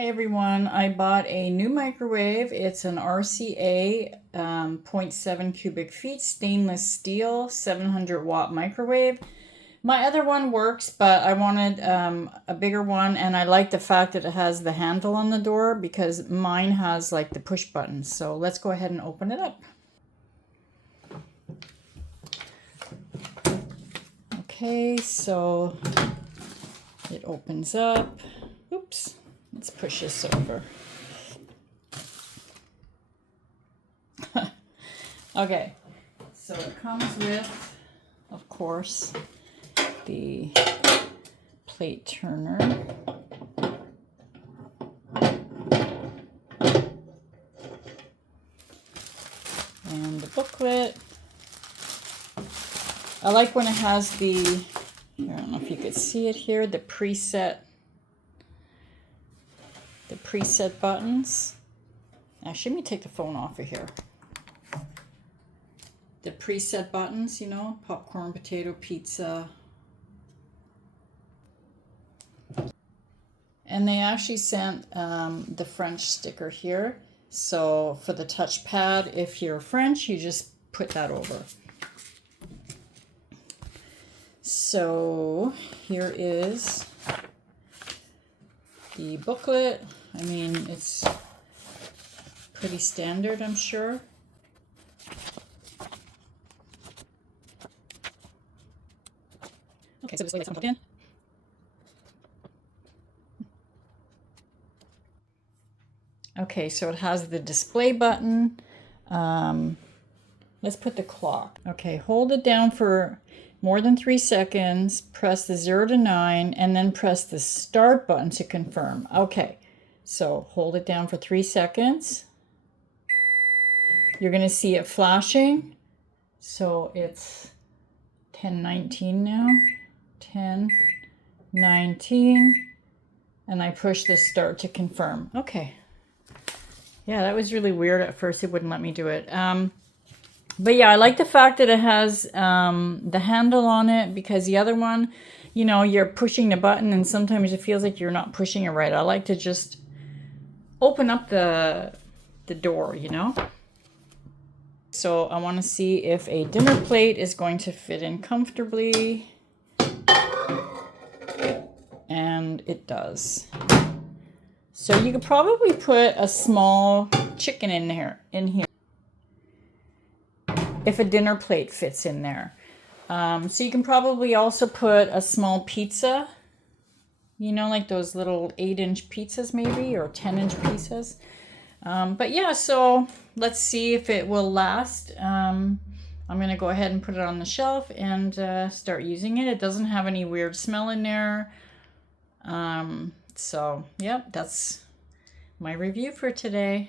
Hey everyone, I bought a new microwave. It's an RCA 0.7 cubic feet stainless steel 700 watt microwave. My other one works, but I wanted a bigger one, and I like the fact that it has the handle on the door because mine has like the push button. So let's go ahead and open it up. Okay, so it opens up. Oops. Let's push this over. Okay, so it comes with, of course, the plate turner. And the booklet. I like when it has the, here, I don't know if you could see it here, the preset buttons. Actually, let me take the phone off of here. The preset buttons, you know, popcorn, potato, pizza. And they actually sent the French sticker here. So for the touchpad, if you're French, you just put that over. So here is the booklet. I mean, it's pretty standard, I'm sure. Okay, so this way, let's unplug in. Okay, so it has the display button. Let's put the clock. Okay, hold it down for more than 3 seconds, press the 0 to 9, and then press the start button to confirm. Okay, so hold it down for 3 seconds. You're going to see it flashing. So it's 10:19 now. 10:19. And I push the start to confirm. Okay. Yeah, that was really weird at first. It wouldn't let me do it. But yeah, I like the fact that it has the handle on it, because the other one, you know, you're pushing the button and sometimes it feels like you're not pushing it right. I like to just open up the door, you know. So I want to see if a dinner plate is going to fit in comfortably. And it does. So you could probably put a small chicken in here. If a dinner plate fits in there. So you can probably also put a small pizza, you know, like those little 8-inch pizzas maybe, or 10-inch pizzas. But yeah, so let's see if it will last. I'm going to go ahead and put it on the shelf and start using it. It doesn't have any weird smell in there. So, yep, that's my review for today.